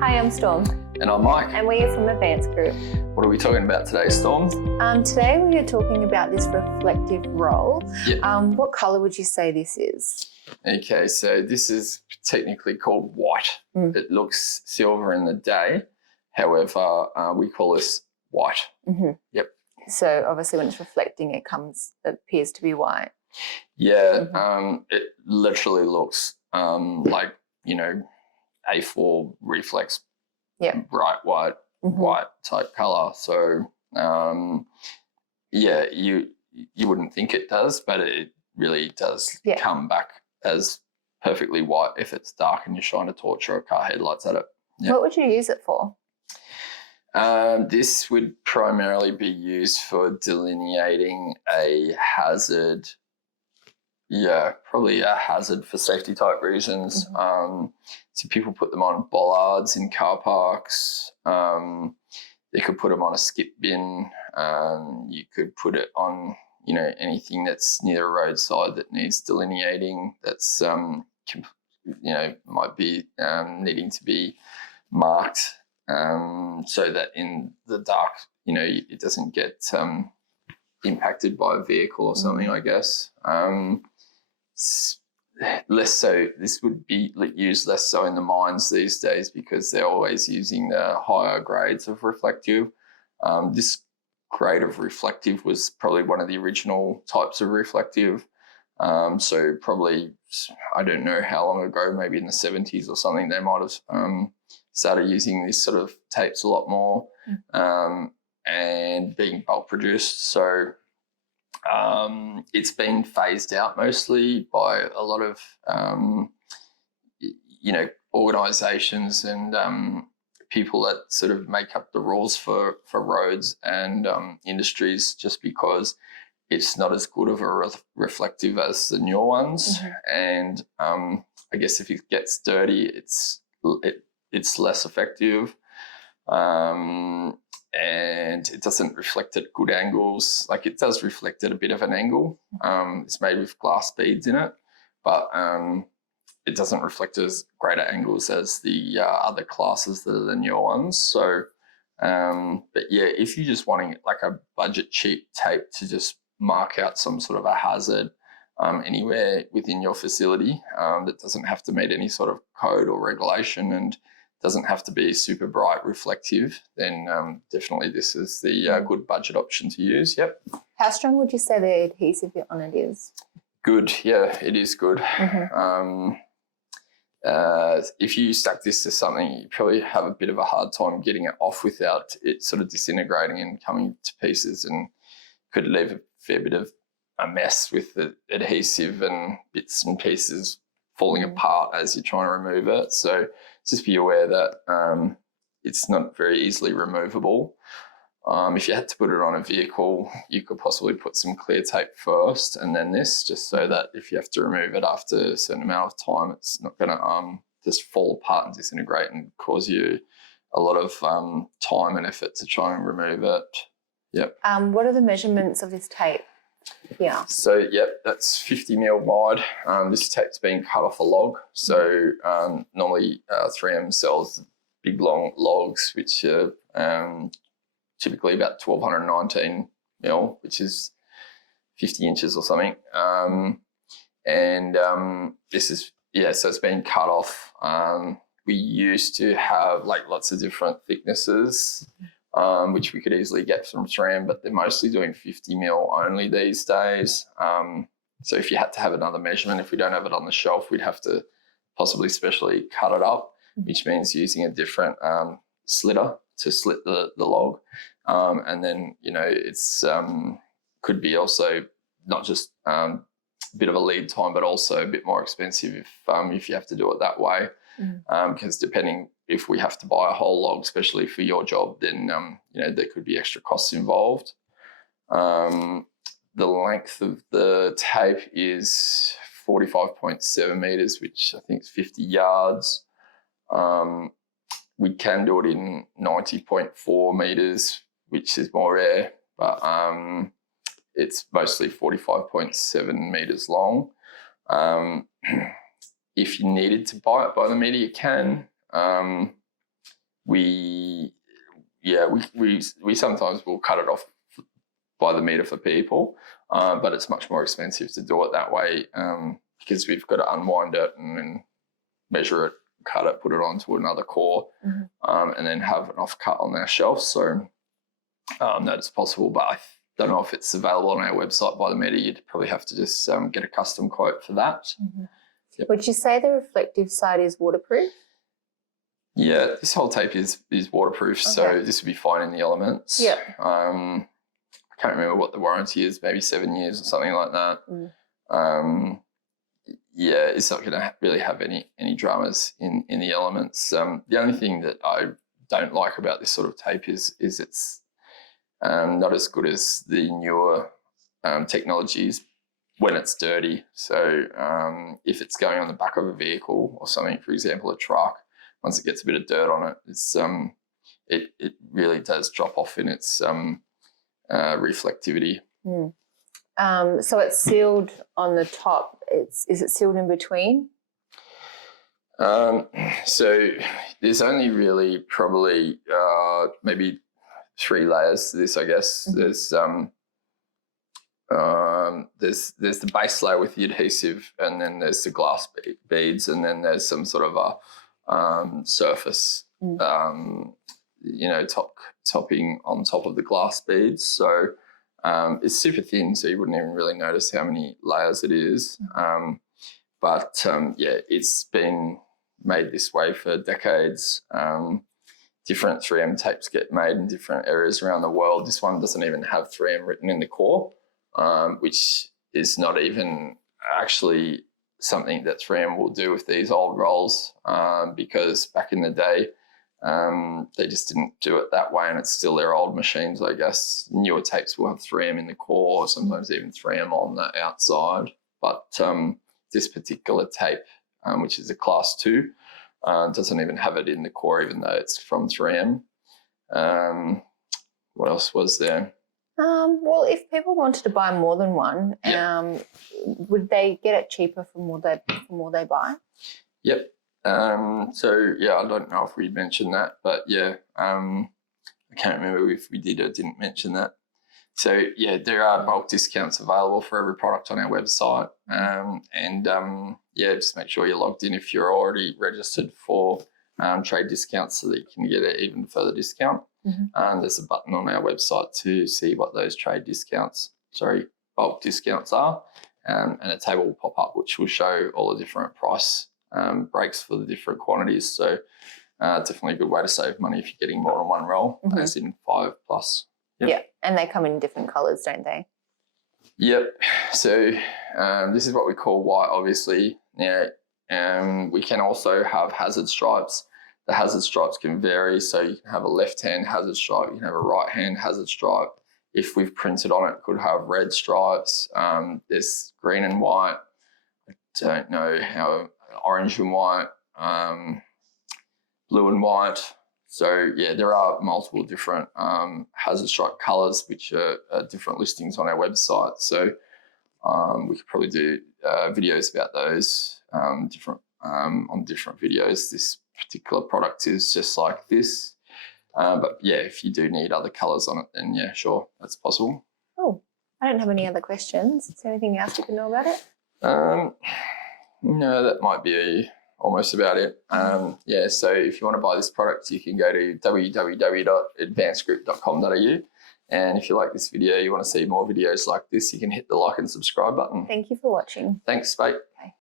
Hi, I'm Storm. And I'm Mike. And we are from Advanced Group. What are we talking about today, Storm? Today we are talking about this reflective roll. Yep. What colour would you say this is? Okay, so this is technically called white. It looks silver in the day. However, we call this white. Mm-hmm. Yep. So obviously when it's reflecting, it appears to be white. Yeah, it literally looks like, A4 reflex, bright white, white type colour. So, you wouldn't think it does, but it really does come back as perfectly white if it's dark and you shine a torch or a car headlights at it. Yep. What would you use it for? This would primarily be used for delineating a hazard. Yeah, probably a hazard for safety type reasons. So people put them on bollards in car parks. They could put them on a skip bin. You could put it on, anything that's near a roadside that needs delineating. That's might be needing to be marked so that in the dark, it doesn't get impacted by a vehicle or something. I guess. Less so. This would be used less so in the mines these days because they're always using the higher grades of reflective. This grade of reflective was probably one of the original types of reflective. So probably, I don't know how long ago, maybe in the 70s or something, they might have started using this sort of tapes a lot more and being bulk produced. So it's been phased out mostly by a lot of, organisations and people that sort of make up the rules for roads and industries, just because it's not as good of a reflective as the newer ones. And I guess if it gets dirty, it's less effective. And it doesn't reflect at good angles. Like, it does reflect at a bit of an angle. It's made with glass beads in it, but it doesn't reflect as greater angles as the other classes that are the newer ones. So, but yeah, if you're just wanting like a budget cheap tape to just mark out some sort of a hazard anywhere within your facility that doesn't have to meet any sort of code or regulation and doesn't have to be super bright reflective, then definitely this is the good budget option to use. Yep. How strong would you say the adhesive on it is? Good. Yeah, it is good. If you stuck this to something, you probably have a bit of a hard time getting it off without it sort of disintegrating and coming to pieces, and could leave a fair bit of a mess with the adhesive and bits and pieces falling apart as you're trying to remove it. So just be aware that it's not very easily removable. If you had to put it on a vehicle, you could possibly put some clear tape first and then this, just so that if you have to remove it after a certain amount of time, it's not going to just fall apart and disintegrate and cause you a lot of time and effort to try and remove it. Yep. What are the measurements of this tape? Yeah. So, that's 50 mil wide. This tape's been cut off a log. So normally 3M sells big long logs, which are typically about 1219 mil, which is 50 inches or something. This is, so it's been cut off. We used to have like lots of different thicknesses, which we could easily get from 3M, but they're mostly doing 50 mil only these days. So if you had to have another measurement, if we don't have it on the shelf, we'd have to possibly specially cut it up, which means using a different slitter to slit the log. And then, it's could be also not just a bit of a lead time, but also a bit more expensive if you have to do it that way. Because depending if we have to buy a whole log, especially for your job, then there could be extra costs involved. The length of the tape is 45.7 meters, which I think is 50 yards. We can do it in 90.4 meters, which is more rare, but it's mostly 45.7 meters long. If you needed to buy it by the meter, you can. we sometimes will cut it off by the meter for people, but it's much more expensive to do it that way because we've got to unwind it and then measure it, cut it, put it onto another core, and then have an offcut on our shelf. So that is possible, but I don't know if it's available on our website by the meter. You'd probably have to just get a custom quote for that. Yep. Would you say the reflective side is waterproof? Yeah, this whole tape is waterproof, so this would be fine in the elements. Yeah. I can't remember what the warranty is, maybe 7 years or something like that. Yeah, it's not going to really have any dramas in the elements. The only thing that I don't like about this sort of tape is it's not as good as the newer technologies when it's dirty. So if it's going on the back of a vehicle or something, for example, a truck, once it gets a bit of dirt on it, it's it really does drop off in its reflectivity. So it's sealed on the top. Is it sealed in between? So there's only really probably maybe 3 layers to this, I guess. There's the base layer with the adhesive, and then there's the glass beads, and then there's some sort of a surface, topping on top of the glass beads. So it's super thin, so you wouldn't even really notice how many layers it is. It's been made this way for decades. Different 3M tapes get made in different areas around the world. This one doesn't even have 3M written in the core, which is not even actually something that 3M will do with these old rolls, because back in the day, they just didn't do it that way, and it's still their old machines, I guess. Newer tapes will have 3M in the core, sometimes even 3M on the outside. But this particular tape, which is a class 2, doesn't even have it in the core, even though it's from 3M. What else was there? Well, if people wanted to buy more than one, would they get it cheaper for more they buy? Yep. I don't know if we mentioned that, but I can't remember if we did or didn't mention that. So there are bulk discounts available for every product on our website, just make sure you're logged in if you're already registered for trade discounts, so that you can get an even further discount. There's a button on our website to see what those bulk discounts are, and a table will pop up which will show all the different price breaks for the different quantities. So definitely a good way to save money if you're getting more than one roll, as in 5+. Yep. Yeah, and they come in different colours, don't they? Yep. So this is what we call white, obviously. Now, we can also have hazard stripes. The hazard stripes can vary. So you can have a left-hand hazard stripe, you can have a right-hand hazard stripe. If we've printed on it, could have red stripes. There's green and white. I don't know how, orange and white, blue and white. So there are multiple different hazard stripe colours, which are different listings on our website. So we could probably do videos about those on different videos. This particular product is just like this. If you do need other colours on it, then sure, that's possible. Oh, I don't have any other questions. Is there anything else you can know about it? No, that might be almost about it. So if you want to buy this product, you can go to www.advancedgroup.com.au, and if you like this video, you want to see more videos like this, you can hit the like and subscribe button. Thank you for watching. Thanks, mate. Okay.